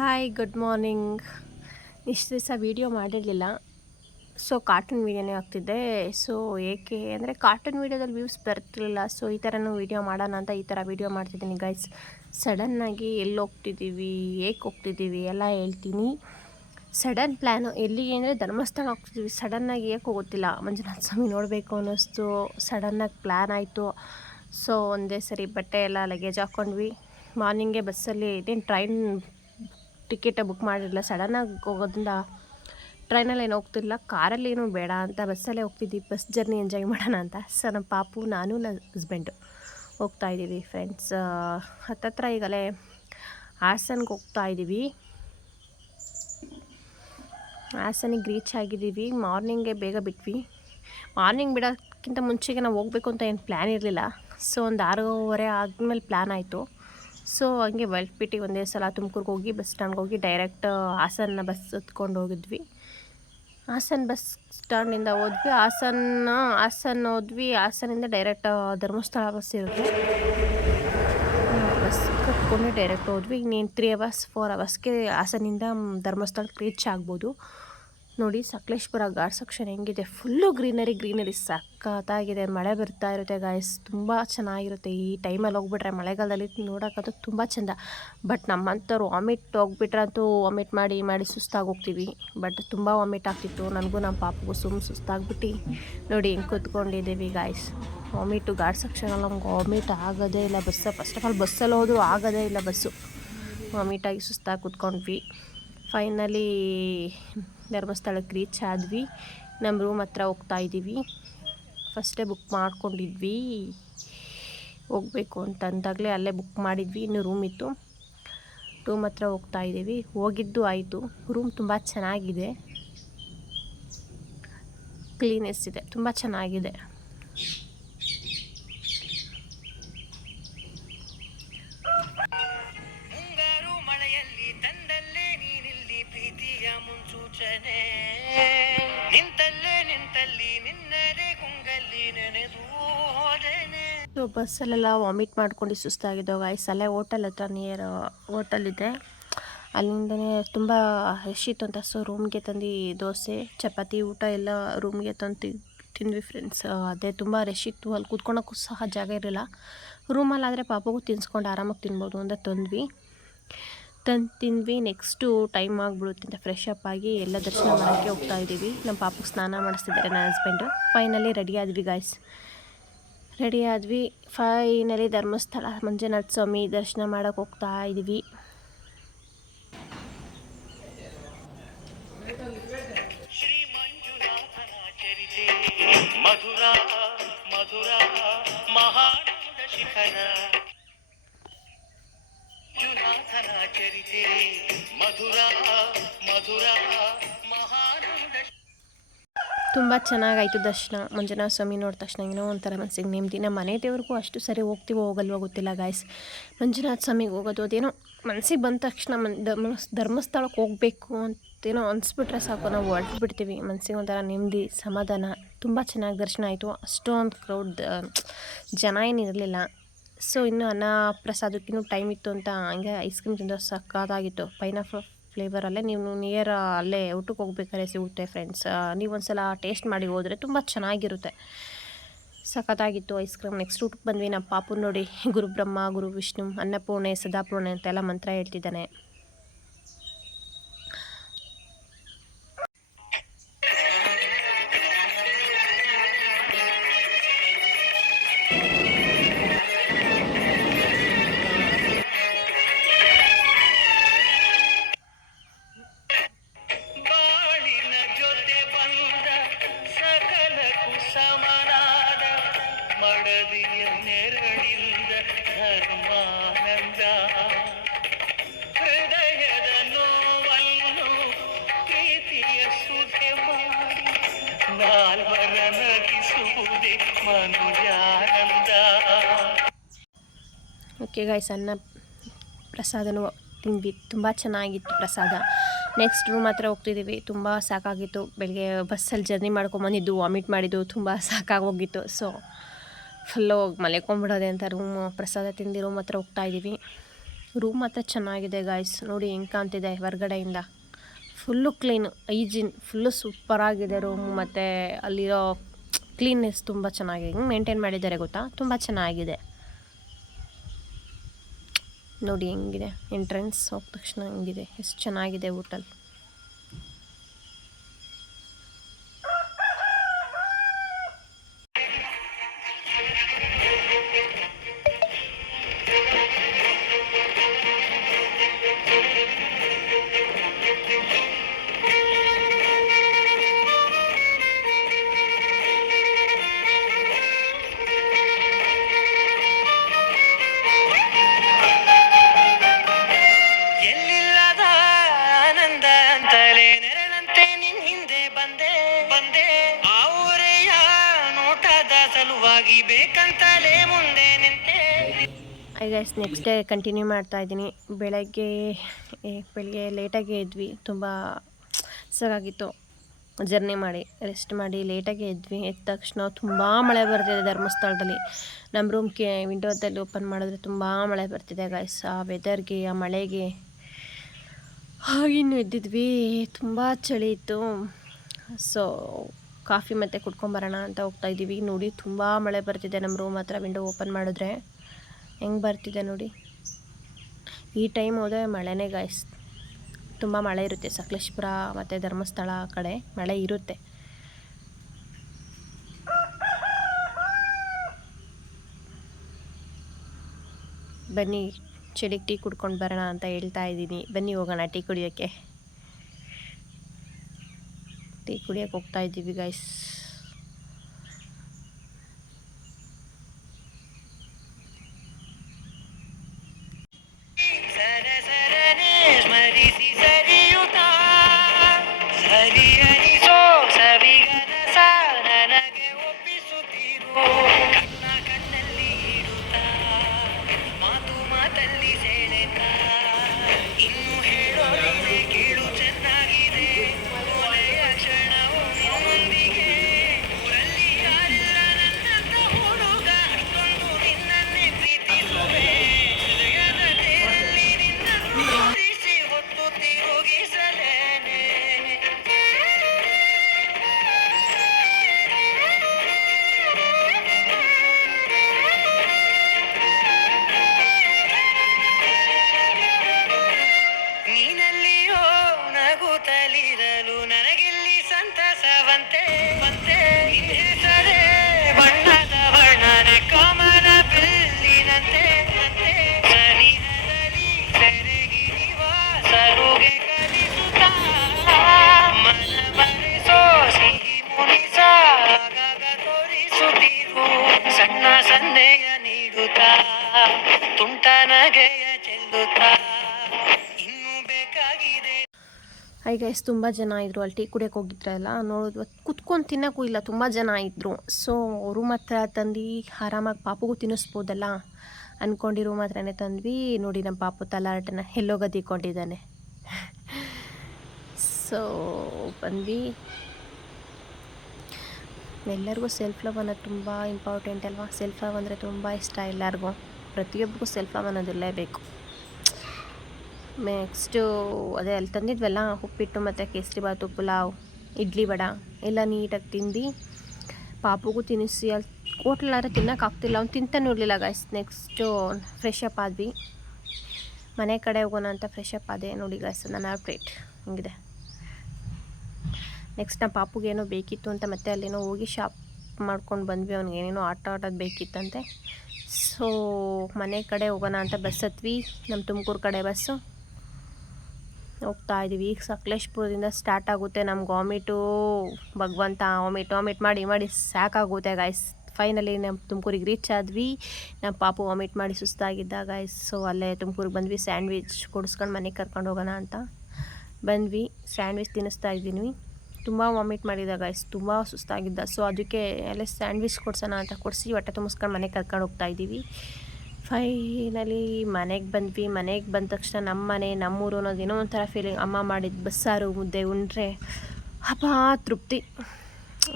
Hi good morning ಇಷ್ಟು ದಿವಸ video ಮಾಡಿರಲಿಲ್ಲ. ಸೊ ಕಾರ್ಟೂನ್ ವೀಡಿಯೋನೇ ಆಗ್ತಿದ್ದೆ ಸೊ ಏಕೆ ಅಂದರೆ ಕಾರ್ಟೂನ್ ವೀಡಿಯೋದಲ್ಲಿ ವ್ಯೂಸ್ ಬರ್ತಿರಲಿಲ್ಲ. ಸೊ ಈ ಥರನೂ ವೀಡಿಯೋ ಮಾಡೋಣ ಅಂತ ಈ ಥರ ವೀಡಿಯೋ ಮಾಡ್ತಿದ್ದೀನಿ ಗೈಸ್ ಸಡನ್ನಾಗಿ ಎಲ್ಲಿ ಹೋಗ್ತಿದ್ದೀವಿ ಏಕೆ ಹೋಗ್ತಿದ್ದೀವಿ ಎಲ್ಲ ಹೇಳ್ತೀನಿ. ಸಡನ್ ಪ್ಲ್ಯಾನು ಎಲ್ಲಿಗೆ ಅಂದರೆ ಧರ್ಮಸ್ಥಳ ಹೋಗ್ತಿದ್ದೀವಿ ಸಡನ್ನಾಗಿ ಏಕೆ ಹೋಗೋತ್ತಿಲ್ಲ ಮಂಜುನಾಥ ಸ್ವಾಮಿ ನೋಡಬೇಕು ಅನ್ನಿಸ್ತು. ಸಡನ್ನಾಗಿ ಪ್ಲ್ಯಾನ್ ಆಯಿತು. ಸೊ ಒಂದೇ ಸರಿ ಬಟ್ಟೆ ಎಲ್ಲ ಲಗೇಜ್ ಹಾಕ್ಕೊಂಡ್ವಿ ಮಾರ್ನಿಂಗೇ ಬಸ್ಸಲ್ಲಿ ಇದೇನು ಟ್ರೈನ್ ಟಿಕೆಟ ಬುಕ್ ಮಾಡಿರಲಿಲ್ಲ ಸಡನ್ನಾಗಿ ಹೋಗೋದ್ರಿಂದ ಟ್ರೈನಲ್ಲಿ ಏನು ಹೋಗ್ತಿರಲಿಲ್ಲ ಕಾರಲ್ಲಿ ಏನು ಬೇಡ ಅಂತ ಬಸ್ಸಲ್ಲೇ ಹೋಗ್ತಿದ್ವಿ ಬಸ್ ಜರ್ನಿ ಎಂಜಾಯ್ ಮಾಡೋಣ ಅಂತ. ಸೊ ನಮ್ಮ ಪಾಪು, ನಾನು ನನ್ನ ಹಸ್ಬೆಂಡು ಹೋಗ್ತಾ ಇದ್ದೀವಿ ಫ್ರೆಂಡ್ಸ್ ಹತ್ತತ್ರ ಈಗಲೇ ಹಾಸನ್ಗೆ ಹೋಗ್ತಾ ಇದ್ದೀವಿ. ಹಾಸನಿಗೆ ರೀಚ್ ಆಗಿದ್ದೀವಿ. ಮಾರ್ನಿಂಗೇ ಬೇಗ ಬಿಟ್ವಿ. ಮಾರ್ನಿಂಗ್ ಬಿಡೋಕ್ಕಿಂತ ಮುಂಚೆಗೆ ನಾವು ಹೋಗಬೇಕು ಅಂತ ಏನು ಪ್ಲ್ಯಾನ್ ಇರಲಿಲ್ಲ. ಸೊ ಒಂದು ಆರೂವರೆ ಆದಮೇಲೆ ಪ್ಲ್ಯಾನ್ ಆಯಿತು. ಸೊ, ಹಂಗೆ ಹೊರಟ್ಬಿಟ್ಟು ಒಂದೇ ಸಲ ತುಮಕೂರಿಗೆ ಹೋಗಿ ಬಸ್ ಸ್ಟ್ಯಾಂಡ್ಗೆ ಹೋಗಿ ಡೈರೆಕ್ಟ್ ಹಾಸನ ಬಸ್ ಹತ್ಕೊಂಡು ಹೋಗಿದ್ವಿ. ಹಾಸನ ಬಸ್ ಸ್ಟ್ಯಾಂಡಿಂದ ಹೋದ್ವಿ. ಹಾಸನ ಹಾಸನ ಹೋದ್ವಿ. ಹಾಸನಿಂದ ಡೈರೆಕ್ಟ್ ಧರ್ಮಸ್ಥಳ ಬಸ್ ಇರುತ್ತೆ. ಬಸ್ ಕಟ್ಕೊಂಡು ಡೈರೆಕ್ಟ್ ಹೋದ್ವಿ. ಇನ್ನೇನು ತ್ರೀ ಅವರ್ಸ್ ಫೋರ್ ಅವರ್ಸ್ಗೆ ಹಾಸನಿಂದ ಧರ್ಮಸ್ಥಳಕ್ಕೆ ರೀಚ್ ಆಗ್ಬೋದು. ನೋಡಿ ಸಕಲೇಶ್ಪುರ ಘಾಟ್ ಸೆಕ್ಷನ್ ಹೆಂಗಿದೆ? ಫುಲ್ಲು ಗ್ರೀನರಿ ಗ್ರೀನರಿ ಸಕ್ಕತ್ತಾಗಿದೆ ಮಳೆ ಬರ್ತಾ ಇರುತ್ತೆ ಗಾಯ್ಸ್ ತುಂಬ ಚೆನ್ನಾಗಿರುತ್ತೆ. ಈ ಟೈಮಲ್ಲಿ ಹೋಗ್ಬಿಟ್ರೆ ಮಳೆಗಾಲದಲ್ಲಿ ನೋಡೋಕ್ಕಂತೂ ತುಂಬ ಚೆಂದ. ಬಟ್ ನಮ್ಮಂಥವ್ರು ವಾಮಿಟ್ ಹೋಗ್ಬಿಟ್ರೆ ಅಂತೂ ವಾಮಿಟ್ ಮಾಡಿ ಮಾಡಿ ಸುಸ್ತಾಗಿ ಹೋಗ್ತೀವಿ ಬಟ್ ತುಂಬ ವಾಮಿಟ್ ಆಗ್ತಿತ್ತು. ನನಗೂ ನಮ್ಮ ಪಾಪಗೂ ಸುಮ್ಮ ಸುಸ್ತಾಗ್ಬಿಟ್ಟು ನೋಡಿ ಹೆಂಗೆ ಕೂತ್ಕೊಂಡಿದ್ದೀವಿ ಗಾಯ್ಸ್ ವಾಮಿಟು ಘಾಟ್ ಸೆಕ್ಷನಲ್ಲಿ ನಮ್ಗೆ ವಾಮಿಟ್ ಆಗೋದೇ ಇಲ್ಲ. ಬಸ್ಸ ಫಸ್ಟ್ ಆಫ್ ಆಲ್ ಬಸ್ಸಲ್ಲಿ ಹೋದರೂ ಆಗೋದೇ ಇಲ್ಲ ಬಸ್ಸು ವಾಮಿಟಾಗಿ ಸುಸ್ತಾಗಿ ಕೂತ್ಕೊಂಡ್ವಿ. ಫೈನಲಿ ಧರ್ಮಸ್ಥಳಕ್ಕೆ ರೀಚ್ ಆದ್ವಿ. ನಮ್ಮ ರೂಮ್ ಹತ್ರ ಹೋಗ್ತಾ ಇದ್ದೀವಿ ಫಸ್ಟೇ ಬುಕ್ ಮಾಡ್ಕೊಂಡಿದ್ವಿ. ಹೋಗಬೇಕು ಅಂತ ಅಂದಾಗಲೇ ಅಲ್ಲೇ ಬುಕ್ ಮಾಡಿದ್ವಿ. ಇನ್ನು ರೂಮ್ ಇತ್ತು. ರೂಮ್ ಹತ್ರ ಹೋಗ್ತಾ ಇದ್ದೀವಿ ಹೋಗಿದ್ದು ಆಯಿತು. ರೂಮ್ ತುಂಬ ಚೆನ್ನಾಗಿದೆ. ಕ್ಲೀನೆಸ್ ಇದೆ. ತುಂಬ ಚೆನ್ನಾಗಿದೆ. ಬಸ್ಸಲ್ಲೆಲ್ಲ ವಾಮಿಟ್ ಮಾಡ್ಕೊಂಡು ಸುಸ್ತಾಗಿದ್ದೋ ಗಾಯ್ಸ್ ಅಲ್ಲೇ ಹೋಟೆಲ್ ಹತ್ರ ನಿಯರ್ ಹೋಟೆಲ್ ಇದೆ. ಅಲ್ಲಿಂದನೇ ತುಂಬ ರಶ್ ಅಂತ. ಸೊ ರೂಮ್ಗೆ ತಂದು ದೋಸೆ, ಚಪಾತಿ, ಊಟ ಎಲ್ಲ ರೂಮ್ಗೆ ತಂದು ತಿಂದ್ವಿ ಫ್ರೆಂಡ್ಸ್ ಅದೇ ತುಂಬ ರಶ್ ಇತ್ತು. ಅಲ್ಲಿ ಕೂತ್ಕೊಳಕ್ಕೂ ಸಹ ಜಾಗ ಇರಲಿಲ್ಲ. ರೂಮಲ್ಲಾದರೆ ಪಾಪಗೂ ತಿನ್ಸ್ಕೊಂಡು ಆರಾಮಾಗಿ ತಿನ್ಬೋದು ಅಂತ ತಂದ್ವಿ. ತಂದು ತಿಂದ್ವಿ. ನೆಕ್ಸ್ಟು ಟೈಮ್ ಆಗಿಬಿಡುತ್ತೆ ಫ್ರೆಶ್ ಅಪ್ ಆಗಿ ಎಲ್ಲ ದರ್ಶನ ಮಾಡೋಕ್ಕೆ ಹೋಗ್ತಾ ಇದ್ದೀವಿ. ನಮ್ಮ ಪಾಪಗೆ ಸ್ನಾನ ಮಾಡಿಸ್ತಿದ್ದಾರೆ ನನ್ನ ಹಸ್ಬೆಂಡು ಫೈನಲಿ ರೆಡಿ ಆದ್ವಿ ಗಾಯ್ಸ್ ರೆಡಿ ಆದ್ವಿ ಫೈನಲಿ ಧರ್ಮಸ್ಥಳ ಮಂಜುನಾಥ ಸ್ವಾಮಿ ದರ್ಶನ ಮಾಡೋಕೆ ಹೋಗ್ತಾ ಇದ್ವಿ. ಮಧುರ ಮಧುರ ತುಂಬ ಚೆನ್ನಾಗಾಯಿತು ದರ್ಶನ. ಮಂಜುನಾಥ ಸ್ವಾಮಿ ನೋಡಿದ ತಕ್ಷಣ ಏನೋ ಒಂಥರ ಮನಸ್ಸಿಗೆ ನೆಮ್ಮದಿ. ನಮ್ಮ ಮನೆ ದೇವ್ರಿಗೂ ಅಷ್ಟು ಸರಿ ಹೋಗ್ತೀವೋ ಹೋಗಲ್ವೋ ಗೊತ್ತಿಲ್ಲ ಗಾಯ್ಸ್ ಮಂಜುನಾಥ ಸ್ವಾಮಿಗೆ ಹೋಗೋದು ಅದೇನೋ ಮನಸ್ಸಿಗೆ ಬಂದ ತಕ್ಷಣ ಮನ್ ಧರ್ಮ ಧರ್ಮಸ್ಥಳಕ್ಕೆ ಹೋಗಬೇಕು ಅಂತೇನೋ ಅನಿಸ್ಬಿಟ್ರೆ ಸಾಕು. ನಾವು ಹೊರಟ್ಬಿಡ್ತೀವಿ. ಮನಸ್ಸಿಗೆ ಒಂಥರ ನೆಮ್ಮದಿ, ಸಮಾಧಾನ. ತುಂಬ ಚೆನ್ನಾಗಿ ದರ್ಶನ ಆಯಿತು. ಅಷ್ಟೊಂದು ಕ್ರೌಡ್ ಜನ ಏನಿರಲಿಲ್ಲ ಸೊ ಇನ್ನು ಅನ್ನ ಪ್ರಸಾದಕ್ಕಿನ್ನೂ ಟೈಮ್ ಇತ್ತು ಅಂತ ಹಂಗೆ ಐಸ್ ಕ್ರೀಮ್ ತಿಂದ ಸಕ್ಕತ್ತಾಗಿತ್ತು ಪೈನಾಪಲ್ ಫ್ಲೇವರಲ್ಲೇ ನೀವು ನಿಯರ್ ಅಲ್ಲೇ ಊಟಕ್ಕೆ ಹೋಗ್ಬೇಕಾದ್ರೆ ಸಿಗುತ್ತೆ ಫ್ರೆಂಡ್ಸ್ ನೀವು ಒಂದ್ಸಲ ಟೇಸ್ಟ್ ಮಾಡಿ ಹೋದರೆ ತುಂಬ ಚೆನ್ನಾಗಿರುತ್ತೆ. ಸಖತ್ತಾಗಿತ್ತು ಐಸ್ ಕ್ರೀಮ್ ನೆಕ್ಸ್ಟ್ ಊಟಕ್ಕೆ ಬಂದ್ವಿ ನಮ್ಮ ಪಾಪು ನೋಡಿ. ಗುರುಬ್ರಹ್ಮ, ಗುರು ವಿಷ್ಣು, ಅನ್ನಪೂರ್ಣೆ, ಸದಾಪೂರ್ಣೆ ಅಂತೆಲ್ಲ ಮಂತ್ರ ಹೇಳ್ತಿದ್ದಾನೆ. ಓಕೆ ಗಾಯ್ಸ್ ಅನ್ನ ಪ್ರಸಾದನೂ ತಿಂದ್ವಿ. ತುಂಬ ಚೆನ್ನಾಗಿತ್ತು ಪ್ರಸಾದ. ನೆಕ್ಸ್ಟ್ ರೂಮ್ ಹತ್ರ ಹೋಗ್ತಿದ್ದೀವಿ ತುಂಬ ಸಾಕಾಗಿತ್ತು. ಬೆಳಗ್ಗೆ ಬಸ್ಸಲ್ಲಿ ಜರ್ನಿ ಮಾಡ್ಕೊಂಬಂದಿದ್ದು ವಾಮಿಟ್ ಮಾಡಿದ್ದು, ತುಂಬ ಸಾಕಾಗೋಗಿತ್ತು ಸೊ ಫುಲ್ಲು ಮಲ್ಕೊಂಬಿಡೋದೆ ಅಂತ ರೂಮ್ ಪ್ರಸಾದ ತಿಂದು ರೂಮ್ ಹತ್ರ ಹೋಗ್ತಾ ಇದ್ದೀವಿ ರೂಮ್ ಹತ್ರ ಚೆನ್ನಾಗಿದೆ ಗಾಯ್ಸ್ ನೋಡಿ ಹೆಂಗೆ ಕಾಣ್ತಿದೆ ಹೊರಗಡೆಯಿಂದ. ಫುಲ್ಲು ಕ್ಲೀನ್ ಐಜಿನ್ ಫುಲ್ಲು ಸೂಪರಾಗಿದೆ ರೂಮು ಮತ್ತು ಅಲ್ಲಿರೋ ಕ್ಲೀನ್ನೆಸ್ ತುಂಬ ಚೆನ್ನಾಗಿ ಹೆಂಗೆ ಮೇಂಟೈನ್ ಮಾಡಿದ್ದಾರೆ ಗೊತ್ತಾ? ತುಂಬ ಚೆನ್ನಾಗಿದೆ. ನೋಡಿ ಹೆಂಗಿದೆ. ಎಂಟ್ರೆನ್ಸ್ ಹೋದ ತಕ್ಷಣ ಹೆಂಗಿದೆ. ಎಷ್ಟು ಚೆನ್ನಾಗಿದೆ hotel guys next day continue ಮಾಡ್ತಾ ಇದ್ದೀನಿ. ಬೆಳಗ್ಗೆ ಬೆಳಗ್ಗೆ ಲೇಟಾಗಿ ಎದ್ವಿ. ತುಂಬ ಸಾಕಾಗಿತ್ತು ಜರ್ನಿ ಮಾಡಿ ರೆಸ್ಟ್ ಮಾಡಿ ಲೇಟಾಗಿ ಎದ್ವಿ. ಎದ್ದ ತಕ್ಷಣ ತುಂಬ ಮಳೆ ಬರ್ತಿದೆ ಧರ್ಮಸ್ಥಳದಲ್ಲಿ. ನಮ್ಮ ರೂಮ್ಗೆ ವಿಂಡೋದಲ್ಲಿ ಓಪನ್ ಮಾಡಿದ್ರೆ ತುಂಬ ಮಳೆ ಬರ್ತಿದೆ ಗೈಸ್ ಆ ವೆದರ್ಗೆ ಆ ಮಳೆಗೆ. ಹಾಗಿನ್ನು ಎದ್ದಿದ್ವಿ. ತುಂಬ ಚಳಿ ಇತ್ತು. ಸೊ ಕಾಫಿ ಮತ್ತೆ ಕುಡ್ಕೊಂಬರೋಣ ಅಂತ ಹೋಗ್ತಾ ಇದ್ದೀವಿ. ನೋಡಿ, ತುಂಬ ಮಳೆ ಬರ್ತಿದೆ ನಮ್ಮ ರೂಮ್ ಹತ್ರ ವಿಂಡೋ ಓಪನ್ ಮಾಡಿದ್ರೆ. ಹೆಂಗೆ ಬರ್ತಿದೆ ನೋಡಿ. ಈ ಟೈಮ್ ಹೋದರೆ ಮಳೆನೇ ಗಾಯ್ಸ್ ತುಂಬ ಮಳೆ ಇರುತ್ತೆ. ಸಕಲೇಶ್ಪುರ ಮತ್ತು ಧರ್ಮಸ್ಥಳ ಕಡೆ ಮಳೆ ಇರುತ್ತೆ. ಬನ್ನಿ, ಚಳಿಗೆ ಟೀ ಕುಡ್ಕೊಂಡು ಬರೋಣ ಅಂತ ಹೇಳ್ತಾ ಇದ್ದೀನಿ. ಬನ್ನಿ ಹೋಗೋಣ ಟೀ ಕುಡಿಯೋಕ್ಕೆ. ಟೀ ಕುಡಿಯೋಕ್ಕೆ ಹೋಗ್ತಾ ಇದ್ದೀವಿ ಗೈಸ್ ಐ ಗೈಸ್ ತುಂಬ ಜನ ಇದ್ದರು ಅಲ್ಲಿ ಟೀ ಕುಡಿಯೋಕೆ ಹೋಗಿದ್ರಲ್ಲ ನೋಡೋದು ಕುತ್ಕೊಂಡು ತಿನ್ನೋಕ್ಕೂ ಇಲ್ಲ, ತುಂಬ ಜನ ಇದ್ದರು ಸೊ ಅವರು ಮಾತ್ರ ತಂದು ಆರಾಮಾಗಿ ಪಾಪುಗೂ ತಿನ್ನಿಸ್ಬೋದಲ್ಲ? ಅಂದ್ಕೊಂಡು ಮಾತ್ರನೇ ತಂದ್ವಿ. ನೋಡಿ ನಮ್ಮ ಪಾಪು ತಲಾಟನ ಎಲ್ಲೋಗದಿಕೊಂಡಿದ್ದಾನೆ ಸೊ ಬಂದ್ವಿ. ಎಲ್ಲರಿಗೂ ಸೆಲ್ಫ್ ಲವ್ ಅನ್ನೋದು ತುಂಬ ಇಂಪಾರ್ಟೆಂಟ್ ಅಲ್ವಾ? ಸೆಲ್ಫ್ ಲವ್ ಅಂದರೆ ತುಂಬ ಇಷ್ಟ ಎಲ್ಲರಿಗೂ. ಪ್ರತಿಯೊಬ್ಬರಿಗೂ ಸೆಲ್ಫ್ ಲವ್ ಅನ್ನೋದಿರಲೇಬೇಕು ನೆಕ್ಸ್ಟು ಅದೇ ಅಲ್ಲಿ ತಂದಿದ್ವಲ್ಲ ಉಪ್ಪಿಟ್ಟು ಮತ್ತು ಕೇಸರಿ ಬಾತು ಪುಲಾವ್, ಇಡ್ಲಿ ವಡ ಎಲ್ಲ ನೀಟಾಗಿ ತಿಂದು ಪಾಪುಗೂ ತಿನ್ನಿಸಿ. ಅಲ್ಲಿ ಹೋಟ್ಲಾದ್ರೆ ತಿನ್ನೋಕ್ಕಾಗ್ತಿಲ್ಲ ಅವ್ನು ತಿಂತಾನೂ ಇರಲಿಲ್ಲ ಗಾಯ್ಸ್ ನೆಕ್ಸ್ಟು ಫ್ರೆಶ್ ಅಪ್ ಆದ್ವಿ. ಮನೆ ಕಡೆ ಹೋಗೋಣ ಅಂತ ಫ್ರೆಶ್ ಅಪ್ ಆದೆ. ನೋಡಿ ಗಾಯ್ಸ್ ನನ್ನ ಪ್ಲೇಟ್ ಹಿಂಗಿದೆ. ನೆಕ್ಸ್ಟ್ ನಮ್ಮ ಪಾಪುಗೆ ಏನೋ ಬೇಕಿತ್ತು ಅಂತ ಮತ್ತೆ ಅಲ್ಲೇನೋ ಹೋಗಿ ಶಾಪ್ ಮಾಡ್ಕೊಂಡು ಬಂದ್ವಿ. ಅವ್ನಿಗೆ ಏನೇನೋ ಆಟ ಆಡೋದು ಬೇಕಿತ್ತಂತೆ. ಸೊ ಮನೆ ಕಡೆ ಹೋಗೋಣ ಅಂತ ಬಸ್ ಹತ್ವಿ. ನಮ್ಮ ತುಮಕೂರು ಕಡೆ ಬಸ್ಸು ಹೋಗ್ತಾ ಇದ್ದೀವಿ ಈಗ ಸಕಲೇಶ್ಪುರದಿಂದ ಸ್ಟಾರ್ಟ್ ಆಗುತ್ತೆ ನಮ್ಮ ವಾಮಿಟು ಭಗವಂತ ವಾಮಿಟ್ ವಾಮಿಟ್ ಮಾಡಿ ಮಾಡಿ ಸಾಕಾಗುತ್ತೆ ಗಾಯ್ಸ್ ಫೈನಲಿ ನಮ್ಮ ತುಮಕೂರಿಗೆ ರೀಚ್ ಆದ್ವಿ. ನಮ್ಮ ಪಾಪು ವಾಮಿಟ್ ಮಾಡಿ ಸುಸ್ತಾಗಿದ್ದ ಗಾಯ್ಸ್ ಸೊ ಅಲ್ಲೇ ತುಮಕೂರಿಗೆ ಬಂದ್ವಿ. ಸ್ಯಾಂಡ್ವಿಚ್ ಕೊಡಿಸ್ಕೊಂಡು ಮನೆಗೆ ಕರ್ಕೊಂಡು ಹೋಗೋಣ ಅಂತ. ಬಂದ್ವಿ. ಸ್ಯಾಂಡ್ವಿಚ್ ತಿನ್ನಿಸ್ತಾ ಇದ್ದೀನಿ. ತುಂಬ ವಾಮಿಟ್ ಮಾಡಿದ ಗೈಸ್ ತುಂಬ ಸುಸ್ತಾಗಿದ್ದ. ಸೊ ಅದಕ್ಕೆ ಅಲ್ಲೇ ಸ್ಯಾಂಡ್ವಿಚ್ ಕೊಡ್ಸೋಣ ಅಂತ ಕೊಡಿಸಿ ಹೊಟ್ಟೆ ತುಂಬಿಸ್ಕೊಂಡು ಮನೆಗೆ ಕರ್ಕೊಂಡು ಹೋಗ್ತಾ ಇದ್ದೀವಿ. ಫೈನಲಿ ಮನೆಗೆ ಬಂದ್ವಿ. ಮನೆಗೆ ಬಂದ ತಕ್ಷಣ ನಮ್ಮ ಮನೆ ನಮ್ಮೂರು ಅನ್ನೋದು ಏನೋ ಒಂಥರ ಫೀಲಿಂಗ್ ಅಮ್ಮ ಮಾಡಿದ ಬಸ್ಸಾರು, ಮುದ್ದೆ, ಉಂಡ್ರೆ ಹಬ್ಬ ತೃಪ್ತಿ.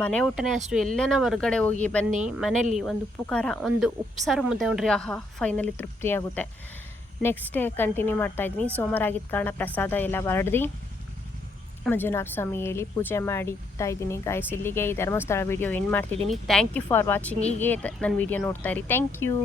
ಮನೆ ಊಟನೇ ಅಷ್ಟು. ಎಲ್ಲೇನ ಹೊರಗಡೆ ಹೋಗಿ ಬನ್ನಿ. ಮನೇಲಿ ಒಂದು ಉಪ್ಪು ಖಾರ ಒಂದು ಉಪ್ಸಾರು, ಮುದ್ದೆ, ಉಂಡ್ರಿ, ಆಹಾ ಫೈನಲಿ ತೃಪ್ತಿ ಆಗುತ್ತೆ ನೆಕ್ಸ್ಟ್ ಡೇ ಕಂಟಿನ್ಯೂ ಮಾಡ್ತಾಯಿದ್ವಿ ಸೋಮವಾರ ಆಗಿದ್ದ ಕಾರಣ ಪ್ರಸಾದ ಎಲ್ಲ ಹೊರಡ್ದು ಮಂಜುನಾಥ ಸ್ವಾಮಿ ಹೇಳಿ ಪೂಜೆ ಮಾಡಿತಾ ಇದ್ದೀನಿ ಗಾಯ್ಸ್ ಇಲ್ಲಿಗೆ ಈ ಧರ್ಮಸ್ಥಳ ವೀಡಿಯೋ ಎಂಡ್ ಮಾಡ್ತಿದ್ದೀನಿ. ಥ್ಯಾಂಕ್ ಯು ಫಾರ್ ವಾಚಿಂಗ್ ಹೀಗೆ ನನ್ನ ವೀಡಿಯೋ ನೋಡ್ತಾ ಇರಿ. Thank you